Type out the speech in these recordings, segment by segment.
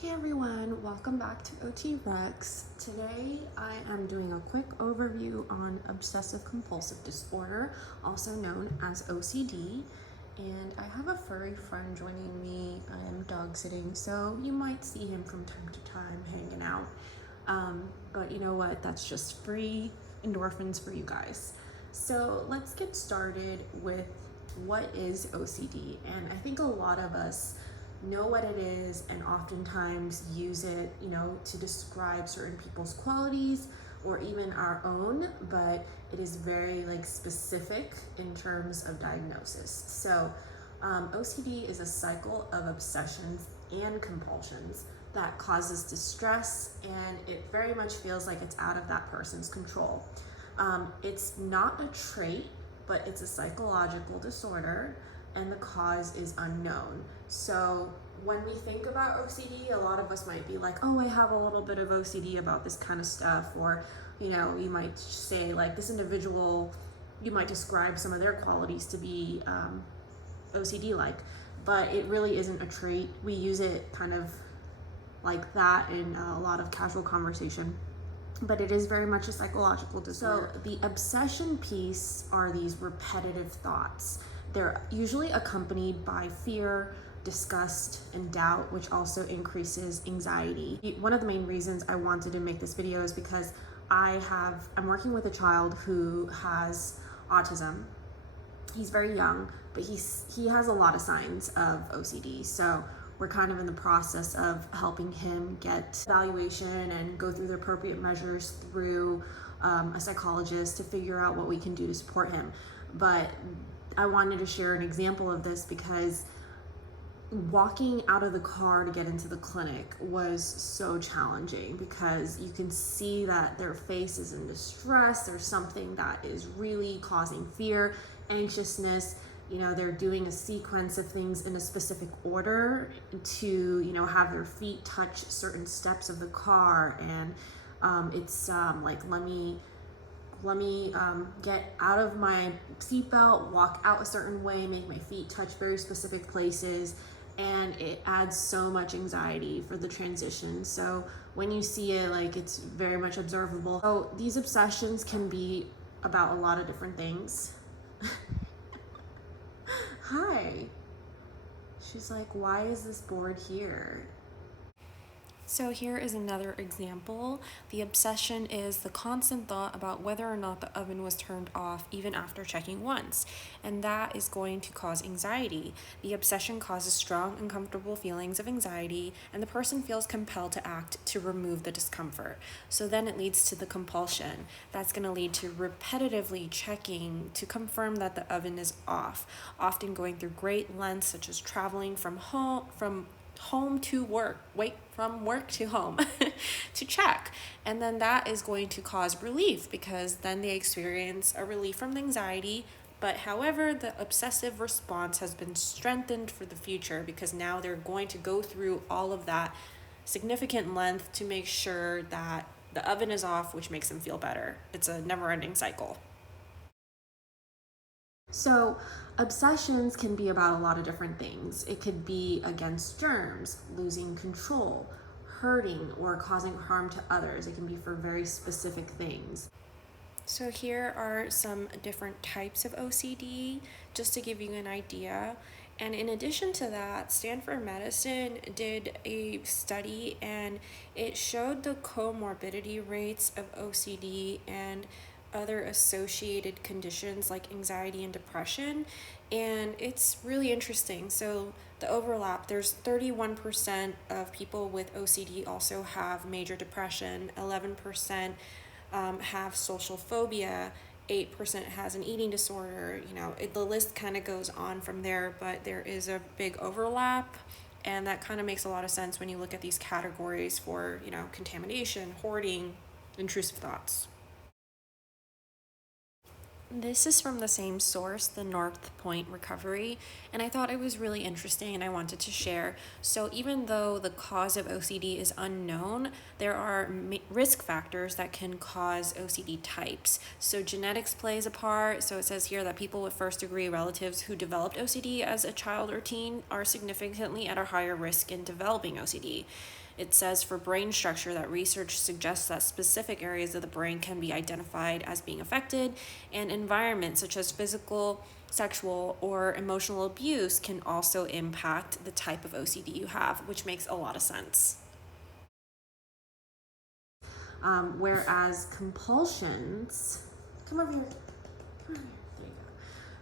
Hey everyone, welcome back to OT Rex. Today I am doing a quick overview on obsessive compulsive disorder, also known as OCD. And I have a furry friend joining me. I am dog sitting, so you might see him from time to time hanging out. But you know what? That's just free endorphins for you guys. So let's get started with what is OCD. And I think a lot of us know what it is and oftentimes use it, to describe certain people's qualities or even our own, but it is very specific in terms of diagnosis. So OCD is a cycle of obsessions and compulsions that causes distress, and it very much feels like it's out of that person's control. It's not a trait, but it's a psychological disorder, and the cause is unknown. So when we think about OCD, a lot of us might be like, oh, I have a little bit of OCD about this kind of stuff. Or, you might say this individual, you might describe some of their qualities to be OCD-like, but it really isn't a trait. We use it kind of like that in a lot of casual conversation, but it is very much a psychological disorder. So the obsession piece are these repetitive thoughts. They're usually accompanied by fear, disgust, and doubt, which also increases anxiety. One of the main reasons I wanted to make this video is because I'm working with a child who has autism. He's very young, but he has a lot of signs of OCD. So we're kind of in the process of helping him get evaluation and go through the appropriate measures through a psychologist to figure out what we can do to support him. But I wanted to share an example of this because walking out of the car to get into the clinic was so challenging, because you can see that their face is in distress. There's something that is really causing fear, anxiousness. They're doing a sequence of things in a specific order to, have their feet touch certain steps of the car. And it's let me get out of my seatbelt, walk out a certain way, make my feet touch very specific places, and it adds so much anxiety for the transition. So when you see it, it's very much observable. So these obsessions can be about a lot of different things. Hi. She's like, why is this board here? So here is another example. The obsession is the constant thought about whether or not the oven was turned off even after checking once, and that is going to cause anxiety. The obsession causes strong, uncomfortable feelings of anxiety, and the person feels compelled to act to remove the discomfort. So then it leads to the compulsion. That's going to lead to repetitively checking to confirm that the oven is off, often going through great lengths such as traveling from home to work, from work to home to check. And then that is going to cause relief, because then they experience a relief from the anxiety. But however, the obsessive response has been strengthened for the future, because now they're going to go through all of that significant length to make sure that the oven is off, which makes them feel better. It's a never-ending cycle. So obsessions can be about a lot of different things. It could be against germs, losing control, hurting, or causing harm to others. It can be for very specific things. So here are some different types of OCD, just to give you an idea. And in addition to that, Stanford Medicine did a study, and it showed the comorbidity rates of OCD and other associated conditions like anxiety and depression, and it's really interesting. So the overlap, there's 31% of people with OCD also have major depression, 11% have social phobia, 8% has an eating disorder. The list kind of goes on from there, but there is a big overlap, and that kind of makes a lot of sense when you look at these categories for, contamination, hoarding, intrusive thoughts. This is from the same source, the North Point Recovery, and I thought it was really interesting and I wanted to share. So even though the cause of OCD is unknown, there are risk factors that can cause OCD types. So genetics plays a part. So it says here that people with first-degree relatives who developed OCD as a child or teen are significantly at a higher risk in developing OCD. It says for brain structure that research suggests that specific areas of the brain can be identified as being affected, and environments such as physical, sexual, or emotional abuse can also impact the type of OCD you have, which makes a lot of sense. Whereas compulsions, come over here, come over here, there you go.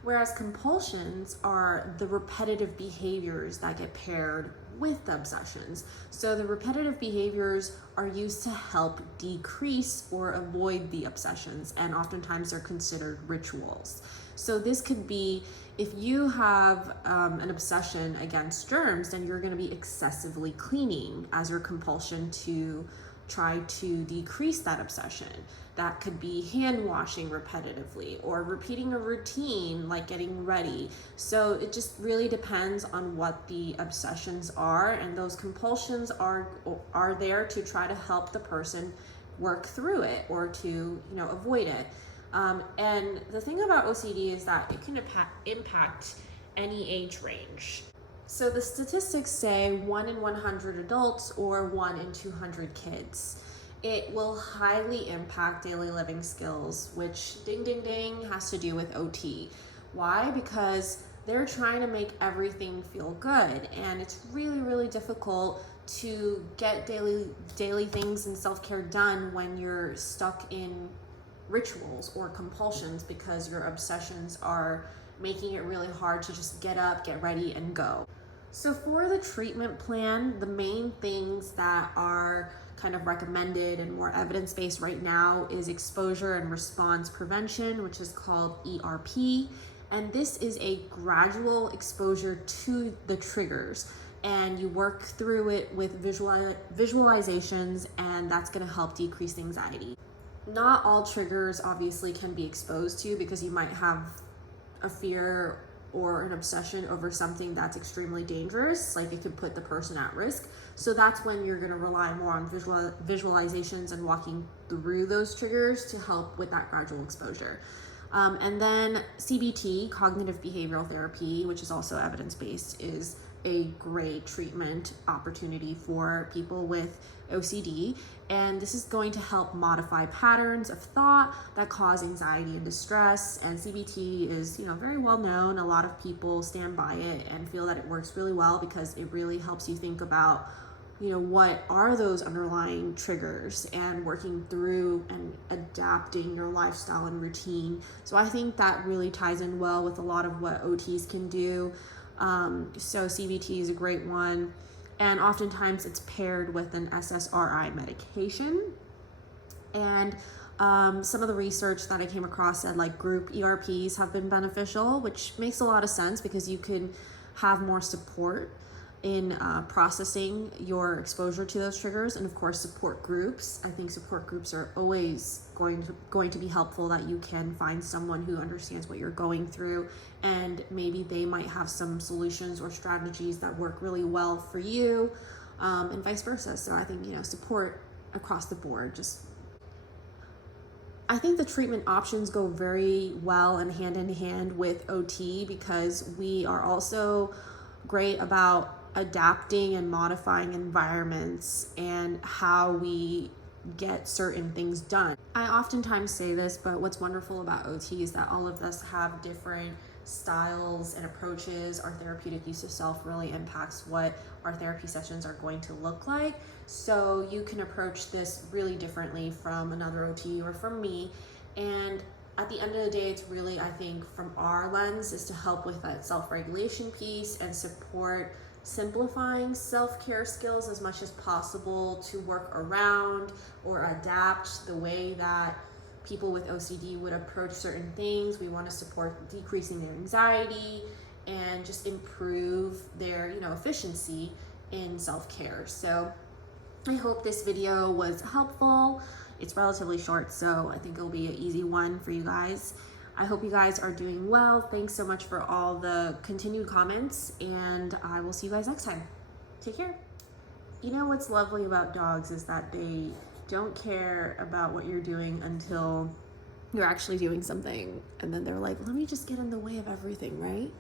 Whereas compulsions are the repetitive behaviors that get paired with the obsessions. So the repetitive behaviors are used to help decrease or avoid the obsessions, and oftentimes they're considered rituals. So this could be, if you have an obsession against germs, then you're going to be excessively cleaning as your compulsion to try to decrease that obsession. That could be hand washing repetitively or repeating a routine like getting ready. So it just really depends on what the obsessions are, and those compulsions are there to try to help the person work through it or to avoid it. And the thing about OCD is that it can impact any age range. So the statistics say 1 in 100 adults or 1 in 200 kids. It will highly impact daily living skills, which ding ding ding has to do with OT. Why? Because they're trying to make everything feel good, and it's really, really difficult to get daily things and self-care done when you're stuck in rituals or compulsions, because your obsessions are making it really hard to just get up, get ready, and go. So for the treatment plan, the main things that are kind of recommended and more evidence-based right now is exposure and response prevention, which is called ERP. And this is a gradual exposure to the triggers, and you work through it with visualizations, and that's going to help decrease anxiety. Not all triggers obviously can be exposed to, because you might have a fear or an obsession over something that's extremely dangerous, like it could put the person at risk. So that's when you're going to rely more on visualizations and walking through those triggers to help with that gradual exposure. And then CBT, cognitive behavioral therapy, which is also evidence-based, is a great treatment opportunity for people with OCD. And this is going to help modify patterns of thought that cause anxiety and distress. And CBT is, very well known. A lot of people stand by it and feel that it works really well, because it really helps you think about, what are those underlying triggers, and working through and adapting your lifestyle and routine. So I think that really ties in well with a lot of what OTs can do. So CBT is a great one. And oftentimes it's paired with an SSRI medication. And some of the research that I came across said like group ERPs have been beneficial, which makes a lot of sense, because you can have more support in processing your exposure to those triggers. And of course, support groups. I think support groups are always going to be helpful, that you can find someone who understands what you're going through, and maybe they might have some solutions or strategies that work really well for you, and vice versa. So I think, support across the board. I think the treatment options go very well and hand in hand with OT, because we are also great about adapting and modifying environments and how we get certain things done. I oftentimes say this, but what's wonderful about OT is that all of us have different styles and approaches. Our therapeutic use of self really impacts what our therapy sessions are going to look like. So you can approach this really differently from another OT or from me. And at the end of the day, it's really, I think, from our lens, is to help with that self-regulation piece and support simplifying self-care skills as much as possible to work around or adapt the way that people with OCD would approach certain things. We want to support decreasing their anxiety and just improve their, efficiency in self-care. So I hope this video was helpful. It's relatively short, so I think it'll be an easy one for you guys. I hope you guys are doing well. Thanks so much for all the continued comments, and I will see you guys next time. Take care. What's lovely about dogs is that they don't care about what you're doing until you're actually doing something, and then they're like, let me just get in the way of everything, right?